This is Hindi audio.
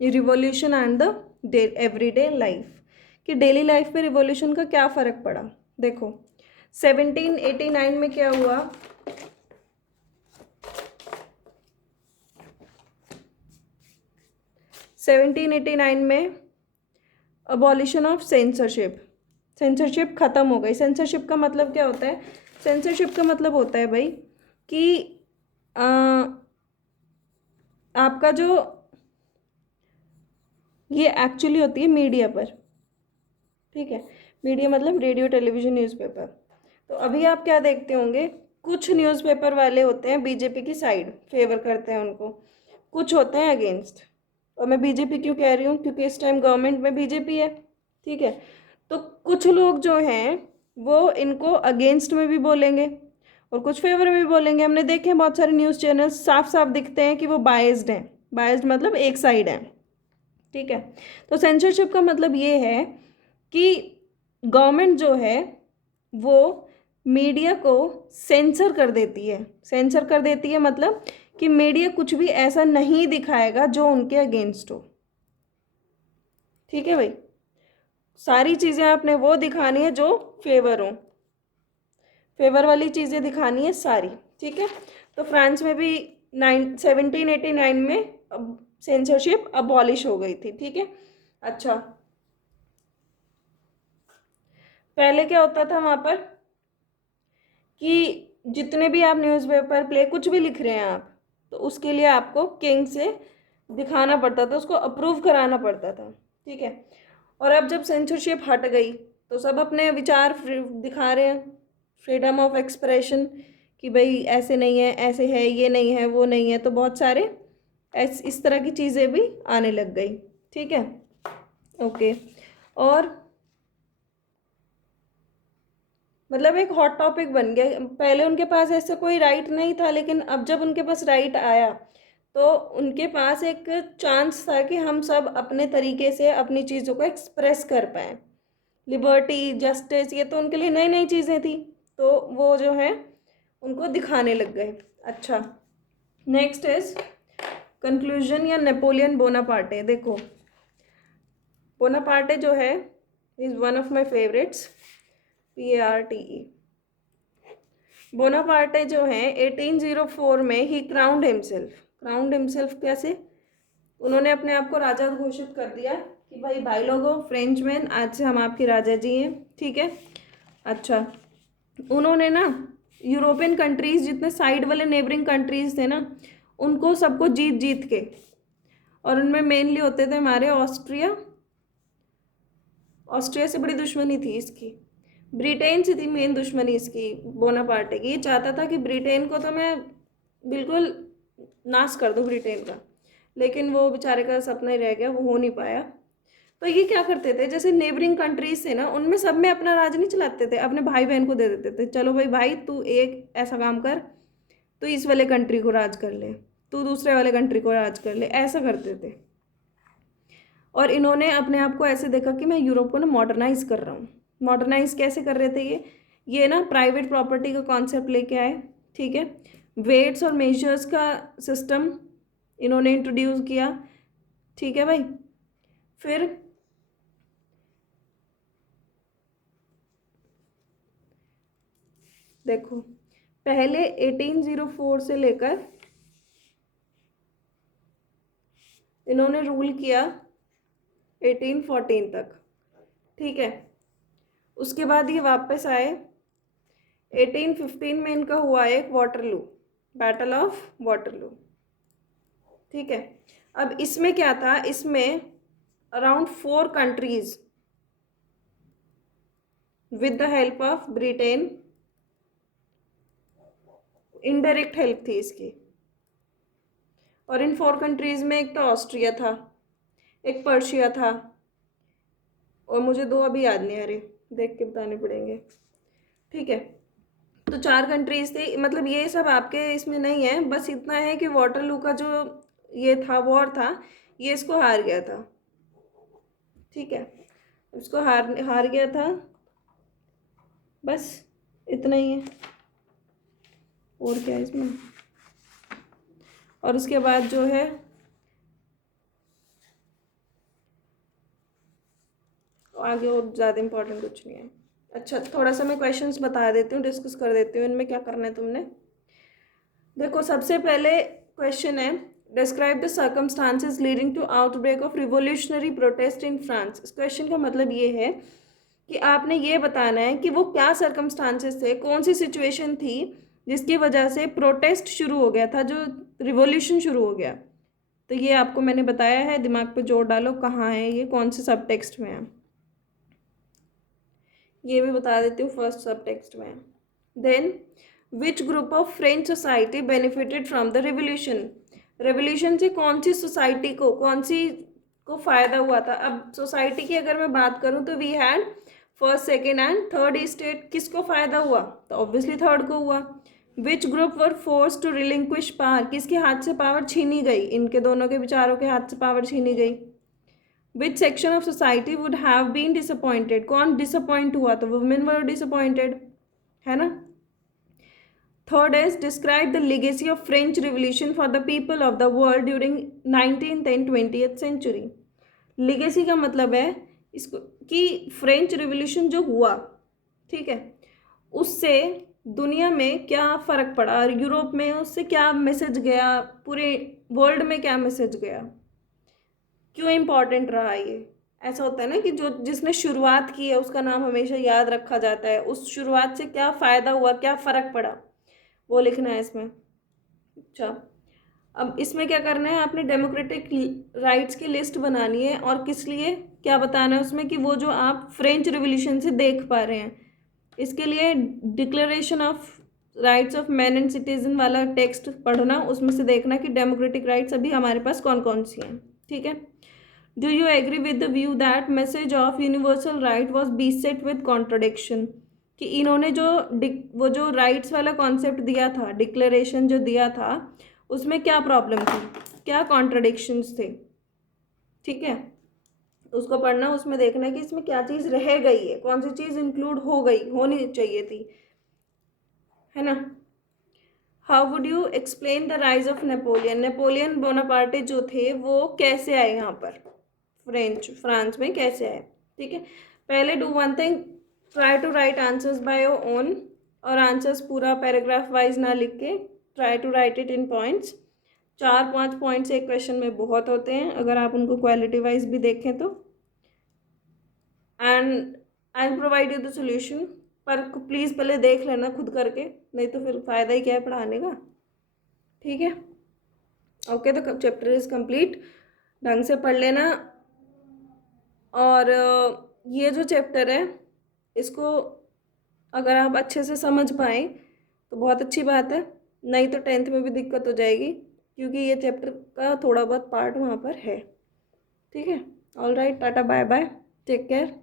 Revolution and the everyday life, कि डेली लाइफ पे रिवॉल्यूशन का क्या फ़र्क पड़ा। देखो 1789 में क्या हुआ, 1789 में अबॉलिशन ऑफ सेंसरशिप, सेंसरशिप ख़त्म हो गई। सेंसरशिप का मतलब क्या होता है? सेंसरशिप का मतलब होता है भाई कि आ, आपका जो ये एक्चुअली होती है मीडिया पर, ठीक है। मीडिया मतलब रेडियो, टेलीविज़न, न्यूज़पेपर। तो अभी आप क्या देखते होंगे, कुछ न्यूज़पेपर वाले होते हैं बीजेपी की साइड, फेवर करते हैं उनको, कुछ होते हैं अगेंस्ट। और मैं बीजेपी क्यों कह रही हूँ, क्योंकि इस टाइम गवर्नमेंट में बीजेपी है, ठीक है। तो कुछ लोग जो हैं वो इनको अगेंस्ट में भी बोलेंगे और कुछ फेवर में भी बोलेंगे। हमने देखे हैं बहुत सारे न्यूज़ चैनल साफ साफ दिखते हैं कि वो बायस्ड हैं। बायस्ड मतलब एक साइड है, ठीक है। तो सेंसरशिप का मतलब ये है कि गवर्नमेंट जो है वो मीडिया को सेंसर कर देती है। सेंसर कर देती है मतलब कि मीडिया कुछ भी ऐसा नहीं दिखाएगा जो उनके अगेंस्ट हो, ठीक है भाई। सारी चीज़ें आपने वो दिखानी है जो फेवर हो, फेवर वाली चीज़ें दिखानी है सारी, ठीक है। तो फ्रांस में भी 1789 में सेंसरशिप अबॉलिश हो गई थी, ठीक है। अच्छा, पहले क्या होता था वहाँ पर कि जितने भी आप न्यूज़पेपर, प्ले, कुछ भी लिख रहे हैं आप, तो उसके लिए आपको किंग से दिखाना पड़ता था, उसको अप्रूव कराना पड़ता था, ठीक है। और अब जब सेंसरशिप हट गई तो सब अपने विचार दिखा रहे हैं, फ्रीडम ऑफ एक्सप्रेशन, कि भाई ऐसे नहीं है, ऐसे है, ये नहीं है, वो नहीं है। तो बहुत सारे इस तरह की चीज़ें भी आने लग गई, ठीक है। ओके, और मतलब एक हॉट टॉपिक बन गया। पहले उनके पास ऐसा कोई राइट नहीं था, लेकिन अब जब उनके पास राइट आया तो उनके पास एक चांस था कि हम सब अपने तरीके से अपनी चीज़ों को एक्सप्रेस कर पाएँ। लिबर्टी, जस्टिस, ये तो उनके लिए नई नई चीज़ें थी, तो वो जो है उनको दिखाने लग गए। अच्छा, नेक्स्ट इज कंक्लूजन या नेपोलियन बोनापार्टे। देखो बोनापार्टे जो है is one of my favourites, PARTE। Bonaparte जो है 1804 में ही क्राउंड हिमसेल्फ कैसे? उन्होंने अपने आप को राजा घोषित कर दिया कि भाई लोगों, फ्रेंचमैन, आज से हम आपके राजा जी हैं, ठीक है। अच्छा, उन्होंने ना यूरोपियन कंट्रीज, जितने साइड वाले नेबरिंग कंट्रीज थे ना, उनको सबको जीत जीत के, और उनमें मेनली होते थे हमारे ऑस्ट्रिया, ऑस्ट्रिया से बड़ी दुश्मनी थी इसकी, ब्रिटेन से थी मेन दुश्मनी इसकी बोनापार्टे की। ये चाहता था कि ब्रिटेन को तो मैं बिल्कुल नाश कर दूं ब्रिटेन का, लेकिन वो बेचारे का सपना ही रह गया, वो हो नहीं पाया। तो ये क्या करते थे, जैसे नेबरिंग कंट्रीज थे ना, उनमें सब में अपना राज नहीं चलाते थे, अपने भाई बहन को दे देते थे, चलो भाई, भाई तू एक ऐसा काम कर, तू इस वाले कंट्री को राज कर ले, तू दूसरे वाले कंट्री को राज कर ले, ऐसा करते थे। और इन्होंने अपने आप को ऐसे देखा कि मैं यूरोप को ना मॉडर्नाइज कर रहा हूँ। मॉडर्नाइज कैसे कर रहे थे ये ना प्राइवेट प्रॉपर्टी का कॉन्सेप्ट लेके आए, ठीक है। वेट्स और मेजर्स का सिस्टम इन्होंने इंट्रोड्यूस किया, ठीक है भाई। फिर देखो पहले 1804 से लेकर इन्होंने रूल किया 1814 तक, ठीक है। उसके बाद ये वापस आए 1815 में, इनका हुआ एक वाटरलू, बैटल ऑफ वाटरलू, ठीक है। अब इसमें क्या था, इसमें around 4 countries with the help of Britain, indirect help थी इसकी। और इन 4 कंट्रीज में एक तो ऑस्ट्रिया था, एक पर्शिया था, और मुझे 2 अभी याद नहीं आ रहे, देख के बताने पड़ेंगे, ठीक है। तो 4 कंट्रीज थे, मतलब ये सब आपके इसमें नहीं है, बस इतना है कि वाटरलू का जो ये था, वॉर था, ये इसको हार गया था, ठीक है। इसको हार हार गया था, बस इतना ही है, और क्या है इसमें। और उसके बाद जो है आगे और ज़्यादा इंपॉर्टेंट कुछ नहीं है। अच्छा, थोड़ा सा मैं क्वेश्चंस बता देती हूँ, डिस्कस कर देती हूँ इनमें क्या करना है तुमने। देखो, सबसे पहले क्वेश्चन है, describe the circumstances leading to outbreak of revolutionary protest in France. इस क्वेश्चन का मतलब ये है कि आपने ये बताना है कि वो क्या सर्कमस्टांसेस थे, कौन सी सिचुएशन थी जिसकी वजह से प्रोटेस्ट शुरू हो गया था, जो रिवॉल्यूशन शुरू हो गया। तो ये आपको मैंने बताया है, दिमाग पे जोर डालो कहाँ है ये, कौन से सब टेक्स्ट में है, ये भी बता देती हूँ, फर्स्ट सब टेक्स्ट में है। Then which group of French society benefited from the revolution. Revolution से कौन सी सोसाइटी को, कौन सी को फ़ायदा हुआ था। अब सोसाइटी की अगर मैं बात करूँ तो we had first, second and third state. किसको फ़ायदा हुआ, तो ऑब्वियसली थर्ड को हुआ। Which group were forced to relinquish power, किसके हाथ से पावर छीनी गई, इनके दोनों के विचारों के हाथ से पावर छीनी गई। Which section of society would have been disappointed, कौन डिसअपॉइंट हुआ, तो वुमेन वर डिसअपॉइंटेड, है ना। Third is describe the legacy of French revolution for the people of the world during 19th and 20th century. Legacy का मतलब है इसको कि फ्रेंच रिवोल्यूशन जो हुआ, ठीक है, उससे दुनिया में क्या फ़र्क पड़ा, और यूरोप में उससे क्या मैसेज गया, पूरे वर्ल्ड में क्या मैसेज गया, क्यों इम्पॉर्टेंट रहा ये। ऐसा होता है ना कि जो जिसने शुरुआत की है उसका नाम हमेशा याद रखा जाता है, उस शुरुआत से क्या फ़ायदा हुआ, क्या फ़र्क पड़ा, वो लिखना है इसमें। अच्छा, अब इसमें क्या करना है, आपने डेमोक्रेटिक राइट्स की लिस्ट बनानी है, और किस लिए क्या बताना है उसमें कि वो जो आप फ्रेंच रिवोल्यूशन से देख पा रहे हैं, इसके लिए declaration of rights of man and citizen वाला टेक्स्ट पढ़ना, उसमें से देखना कि डेमोक्रेटिक राइट्स अभी हमारे पास कौन कौन सी हैं, ठीक है। Do you agree with the view that message of universal right was beset with contradiction, कि इन्होंने जो वो जो राइट्स वाला कॉन्सेप्ट दिया था, डिक्लेरेशन जो दिया था, उसमें क्या प्रॉब्लम थी, क्या कॉन्ट्रडिक्शंस थे, ठीक है, उसको पढ़ना, उसमें देखना है कि इसमें क्या चीज़ रह गई है, कौन सी चीज़ इंक्लूड हो गई, होनी चाहिए थी, है ना। How would you explain the rise of Napoleon, Napoleon Bonaparte जो थे वो कैसे आए यहाँ पर फ्रांस में कैसे आए, ठीक है। पहले do one thing, try to write answers by your own, और आंसर्स पूरा पैराग्राफ वाइज ना लिख के try to write it in points. 4-5 points एक क्वेश्चन में बहुत होते हैं अगर आप उनको क्वालिटी वाइज भी देखें तो। And I will provide you the solution, पर प्लीज़ पहले देख लेना खुद करके, नहीं तो फिर फ़ायदा ही क्या है पढ़ाने का, ठीक है। ओके, तो चैप्टर इज़ कंप्लीट, ढंग से पढ़ लेना। और ये जो चैप्टर है इसको अगर आप अच्छे से समझ पाएँ तो बहुत अच्छी बात है, नहीं तो 10th में भी दिक्कत हो जाएगी, क्योंकि ये चैप्टर का थोड़ा बहुत पार्ट वहाँ पर है, ठीक है। All right, tata bye bye, take care.